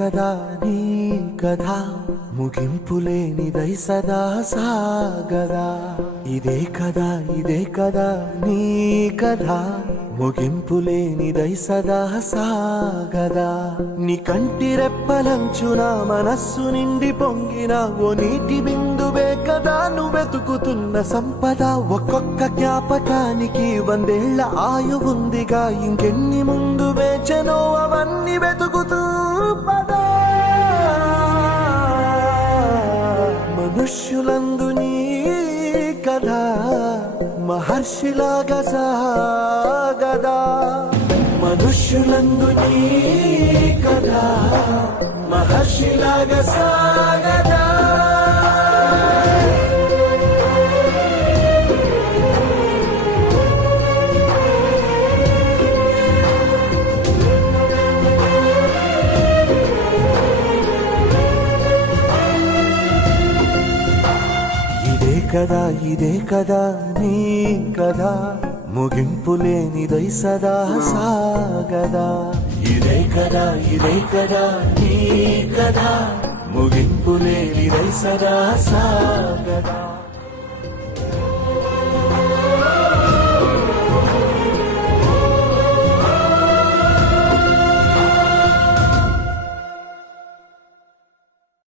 కదా నీ కథ ముగింపులేనిదై సదా సాగదా. ఇదే కదా నీ కథ ముగింపులేనిదై సదా సాగదా. నీ కంటి రెప్పలంచున మనస్సు నిండి పొంగిన ఓ నీటి బిందువే కదా నువ్వెతుకుతున్న సంపద. ఒక్కొక్క జ్ఞాపకానికి 100 ఏళ్ల ఆయువుందిగా, ఇంకెన్ని ముందు వేచనో అవన్నీ వెతుకుతూ పదా. మనుష్యులందు నీ కథ మహర్షిలాగా సాగదా. మనుష్యులందు నీ కథ మహర్షిలాగా సాగదా. ఇదే కదా నీ కథ ముగింపులేనిదై సదా సాగదా. ఇదే కదా నీ కథ ముగింపులేనిదై సదా సాగదా.